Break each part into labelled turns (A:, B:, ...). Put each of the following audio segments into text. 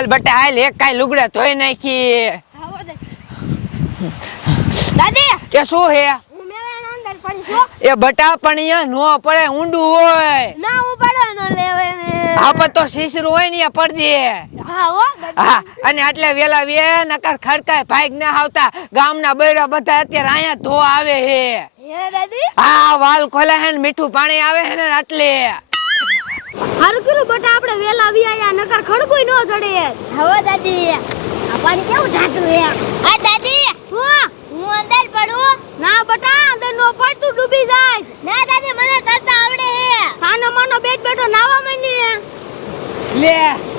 A: હાલ બટા હાલ એક કાંઈ લુગડા ધોઈ નાખી.
B: દાદી!
A: કે શું હે?
B: હું
A: એ બટા પણ અહીંયા નો પડે ઊંડું હોય.
B: ના હું નો લેવે ને
A: હા પણ તો શીશરું હોય ને પડજે.
B: હા હો
A: હા અને આટલે વેલા વે નકર ખડકાય ભાઈક ના આવતા. ગામના બૈરા બધા અત્યારે અહીંયા ધો આવે હે.
B: હે દાદી?
A: આ વાલ ખોલે હે ને મીઠું પાણી આવે હે ને એટલે
B: હારું કર્યું બટા આપણે વેલા આવી આયા નકર ખડકોય ન જડે. હવે દાદી આ કેવું ઢાટું હે આ દાદી હું હું અંદર પડું? ના બટા અંદર નો પડ તું ડૂબી જાય. ના દાદી મને તરતા આવડે હે સાનો માનો બેઠ બેઠો નાવા માંડી
A: લે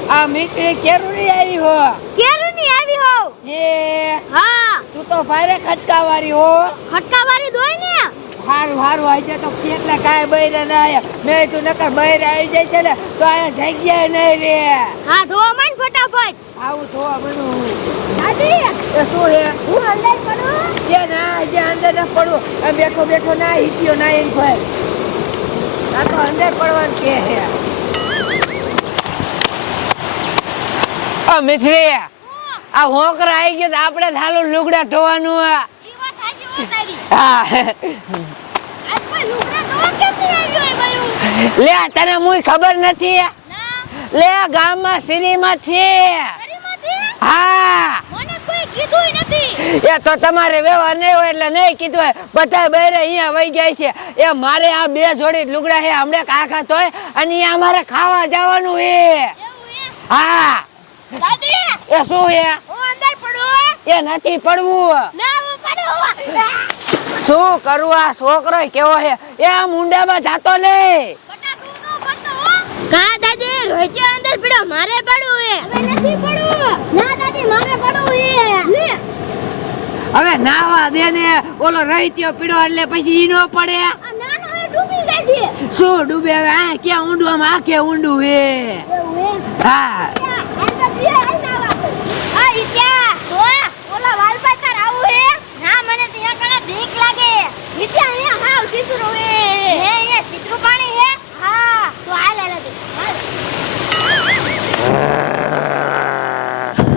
A: આ મીઠી કેરુની આવી હો.
B: કેરુની આવી હો?
A: એ
B: હા.
A: તું તો ફારે ખટકા વાળી હો.
B: ખટકા વાળી દોય ને.
A: હારું હારું આવી જાય તો કેટલા કાંઈ બૈરા ના આયા. નહીં તું નકર બૈરા આવી જાય છે ને તો અહીંયા જગ્યા નહીં રે
B: હા ધોવા માંડ ફટાફટ.
A: આવું ધોવા માંડું
B: દાદી
A: એ શું હે
B: હું અંદર પડું?
A: કે ના જે અંદર ના પડવું આ બેઠો બેઠો ના હીટ્યો ના એમ ભાઈ આ તો અંદર પડવાનું કે હે આ મિથરી આ હોકરા આવી ગયો તો આપણે થાલું લુગડા ધોવાનું આ. હા. લે તને મુય ખબર નથી? લે ગામમાં સિરીમાં છે. હા.
B: મને કોઈ કીધું નથી.
A: એ તો તમારે વ્યવહાર નહીં હોય એટલે નહીં કીધું હોય. બધા બેરે અહીંયા વહી જાય છે. એ મારે આ બે જોડી લુગડા છે હમણાં કાકા તોય અને અહીંયા અમારે ખાવા જવાનું છે
B: હા?
A: એ શું છે એ નથી પડવું.
B: ના
A: શું કરવું આ છોકરો કેવો છે? એ આ મુંડામાં જાતો લે.
B: બટા તું નો પડતો હો. કા દાદી રોજે અંદર પડ્યો મારે પડવું હે હવે નથી પડવું. ના દાદી મારે પડવું હે લે.
A: હવે નાવા દે ને ઓલો રહીત્યો પીડો એટલે પછી ઈ નો પડે.
B: નાનો હે ડૂબી જાય છે.
A: શું ડૂબે? હવે આ ક્યાં ઊંડું? આમ આખે ઊંડું હે
B: હે
A: હા
B: કાળું કાળું લાગે હે આ રીતા કૂતરું હોય એવું લાગે હે આ રજે કૂતરું નથી આમ તો જોઈ ના રાતે બહાર દેખાય છે હા હો ઈત્યા આ રજે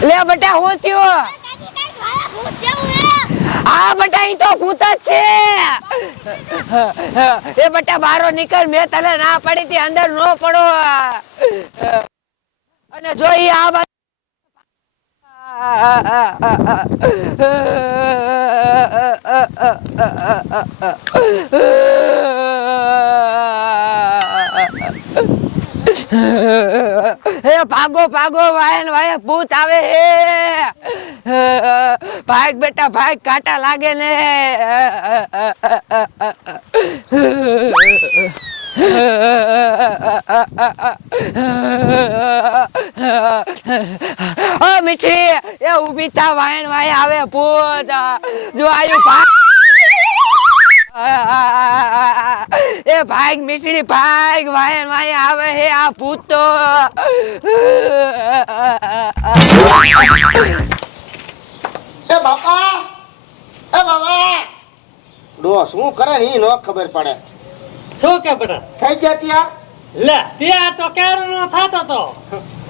A: લે બટા, હું થયો આ બટા, અહીં તો ભૂત જ છે. એ બટા, બારો નીકળ, મેં તને ના પડી તી અંદર નો પડો. અને જો આ હે ભાગો ભાગો વાયન વાય ભૂત આવે હે ભાગ બેટા ભાગ કાંટા લાગે ને ઓ મીઠી એ ઊભી થા વાયન વાય આવે ભૂત જો આયુ ભાગ એ ભાઈ મીઠડી ભાઈ વાયન વાય આવે હે આ ભૂત. તો
C: એ બાપા એ બાપા. ડો શું કરે ને નો ખબર પડે.
D: શું કે બેટા?
C: થઈ ગયા ત્યાં
D: લે ત્યાં તો ક્યારે નો થતો તો?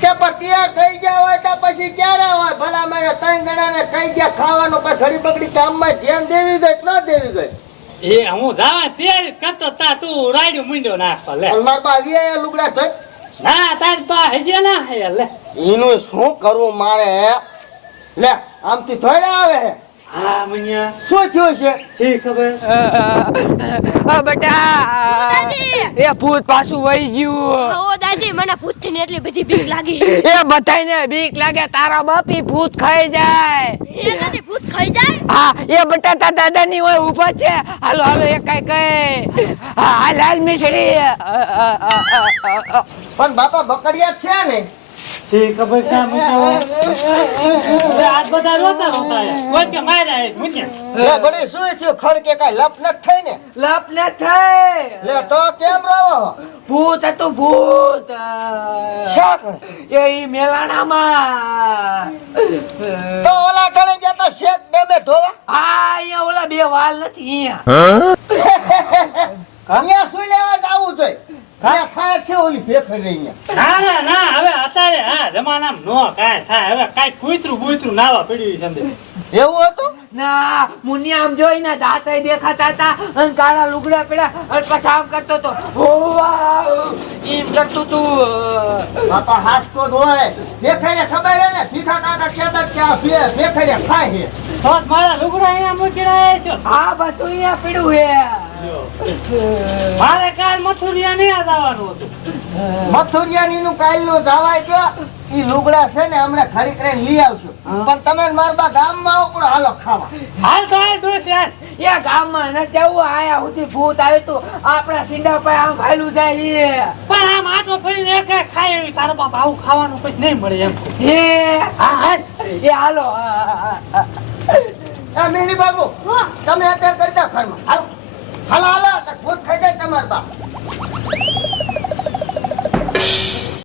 C: કે પણ ત્યાં થઈ ગયા હોય તો પછી ક્યારે હોય? ભલા મારે ત્રણ જણાને કહી ગયા ખાવાનું પછી ઘડી બગડી કામમાં ધ્યાન દેવી જોઈએ કે ન દેવી જોઈએ?
D: એ હું જાવા તે કરતો તા તું રાડ્યો મૂંડ્યો નાખો લે.
C: મારા બા આવ્યા લુગડા થઈ
D: ના તારી બા હજે ના હે લે.
C: એનું શું કરવું મારે? લે આમથી થોડા આવે. હે
D: મન્યા
C: શું થયું છે?
D: શી ખબર?
A: આ બેટા એ ભૂત પાછું વહી ગયું.
B: ઓ દાદી મને ભૂતથી ને એટલી બધી બીક લાગી
A: એ બધાયને બીક લાગે તારા બાપી ભૂત ખાઈ જાય.
B: એ દાદી ભૂત ખાઈ જાય?
A: હા એ બટા તા દાદા ની હોય ઊભા છે. હાલો હાલો એ કઈ કઈ હા હાલ હાલ મીઠડી.
C: પણ બાપા બકડિયા છે ને?
D: શી ખબર છે મૂક્યો હવે બધા રોતા રોતા કોઈ કે માર્યા એ મૂક્યા
C: લે ઘડી શું થયું? ખડકે કાઈ લપ નથી થઈ ને?
A: લપ ને થઈ.
C: લે તો કેમ રહો
A: ભૂત હતું ભૂત.
C: શા કરે
A: એ ઈ મેલાણામાં.
C: તો ઓલા કણે ગયા તા શેક ડેમે ધોવા?
A: આ અહીંયા ઓલા બે વાલ નથી અહીંયા.
C: અહીંયા શું લેવા જવું જોઈએ ત્યાં થાય છે ઓલી ભેખરી અહીંયા.
D: ના ના ના હવે અત્યારે હા જમાનામાં નો કાંઈ થાય. હવે કાંઈ કૂતરું બૂતરું નાવા પડ્યું છે
C: એવું હતું?
A: ના મુનિયા આમ જોઈને દાંતય દેખાતા હતા અને કાળા લુગડા પડ્યા અને પછી આમ કરતો તો હોવા એમ કરતું તું
C: બાપા હાસકો જ હોય. ભેખરીને ખબર હે ને? ભીખા કાકા કહેતા કે આ ભે ખાય છે.
D: તો મારા લુગડા અહીંયા મૂકી રહ્યા છો.
A: આ બધું અહીંયા પીડું
D: લ્યો. મારે કાલ મથુરિયા નહીં આવવાનું હતું.
C: મથુરિયાની નું કાલનું જવાય ગયો ઈ લુગડા છે ને હમણાં ખરી કરીને લઈ આવશું પણ તમે મારબા મારા બા ગામમાં આવો પણ હાલો ખાવા.
D: હાલ તો હાલ ડોસી યાર.
A: એ ગામમાં ન જવું આયા સુધી ભૂત આવ્યું તો. આપણા સિંડા પર આમ હાયલું જાય
D: પણ આમ આટો ફરીને એક એક ખાય એવી તારા બાપ આવું ખાવાનું પછી નહીં મળે એમ.
A: એ
D: હા હાલ.
A: એ હાલો.
C: એ મીની બાબુ તમે અત્યારે કરતા ઘરમાં. હાલો. હાલા હાલા ભૂત ખાઈ જાય તમારા બાપ.